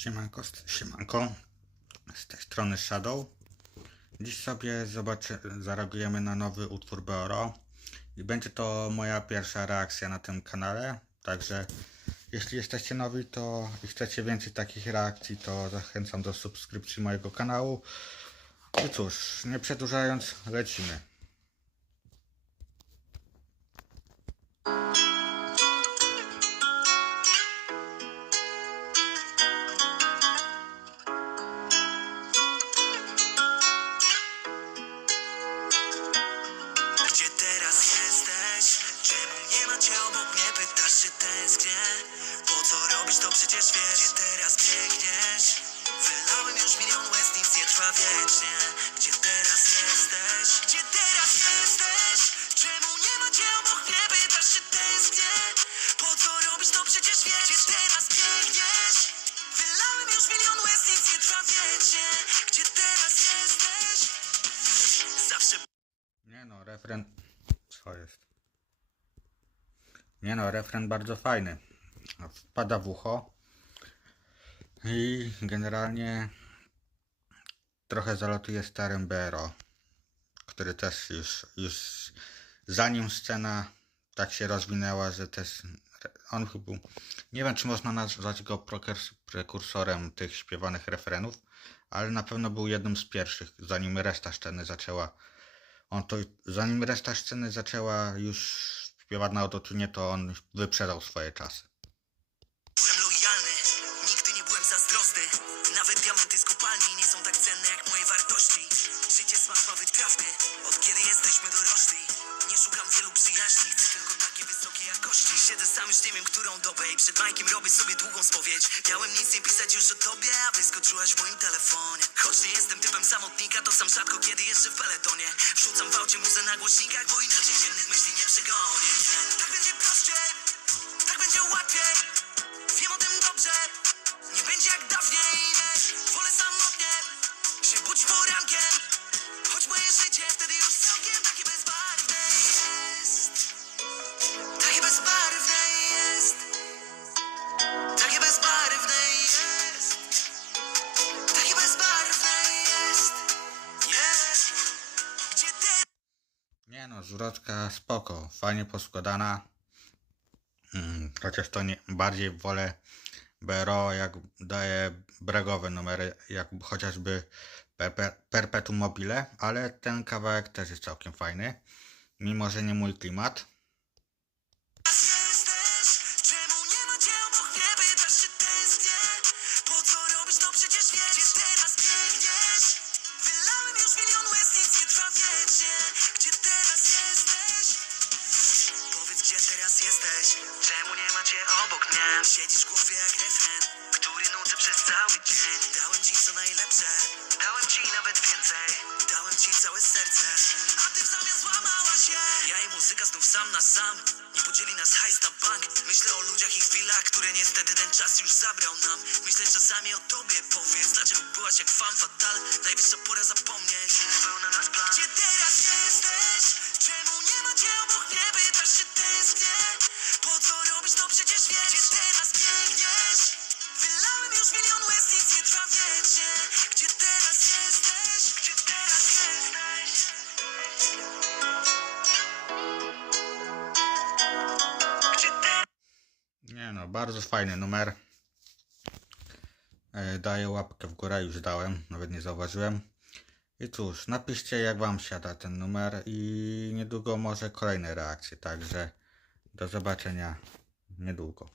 Siemanko, siemanko. Z tej strony Shadow. Dziś sobie zobaczy, zareagujemy na nowy utwór Beoro. I będzie to moja pierwsza reakcja na tym kanale. Także jeśli jesteście nowi to i chcecie więcej takich reakcji, to zachęcam do subskrypcji mojego kanału. I cóż, nie przedłużając, lecimy. Się tęsknię Po co robisz to przecież wiesz Gdzie teraz biegniesz? Wylałem już milion łez, nic nie trwa wiecznie Gdzie teraz jesteś? Gdzie teraz jesteś? Czemu nie ma cię obok mnie? Pytasz się tęsknię Po co robisz to przecież wiesz Gdzie teraz biegniesz? Wylałem już milion łez, nic nie trwa wiecznie Gdzie teraz jesteś? Zawsze Nie no, refren. Co jest? Nie no, refren bardzo fajny. Wpada w ucho. I generalnie trochę zalatuje starym BRO, który też już, już zanim scena tak się rozwinęła, że też on chyba, nie wiem czy można nazwać go prekursorem tych śpiewanych refrenów, ale na pewno był jednym z pierwszych, zanim reszta sceny zaczęła on to, zanim reszta sceny zaczęła już śpiewać na autotunie, to on wyprzedzał swoje czasy. Byłem lojalny, nigdy nie byłem zazdrosny. Nawet diamenty z kopalni nie są tak cenne jak moje wartości. Życie smak ma wytrawny, od kiedy jesteśmy dorośli. Nie szukam wielu przyjaźni, chcę tylko takie wysokiej jakości. Siedzę sam już nie wiem którą dobę i przed Majkiem robię sobie długą spowiedź. Miałem nic nie pisać już o tobie, a wyskoczyłaś w moim telefonie. Choć nie jestem typem samotnika, to sam rzadko kiedy jeszcze w peletonie. Wrzucam w aucie muzę na głośnikach, bo inaczej ciemnych myśli nie gone. Zwrotka spoko, fajnie poskładana. Mm, chociaż to nie, bardziej wolę BRO jak daje bregowe numery, jak chociażby Perpe- Perpetuum Mobile, ale ten kawałek też jest całkiem fajny, mimo że nie mój klimat. Jesteś? Czemu nie ma cię obok mnie? Siedzisz w głowie jak refren Który nucę przez cały dzień. Dałem ci co najlepsze Dałem ci nawet więcej. Dałem ci całe serce A ty w zamian złamałaś je Ja i muzyka znów sam na sam Nie podzieli nas hajs na bank. Myślę o ludziach i chwilach Które niestety ten czas już zabrał nam. Myślę czasami o tobie Powiedz dlaczego byłaś jak fan fatal. Najwyższa pora zapomnieć bardzo fajny numer. E, Daję łapkę w górę, już dałem, nawet nie zauważyłem. I cóż, napiszcie jak wam siada ten numer i niedługo może kolejne reakcje, także do zobaczenia niedługo.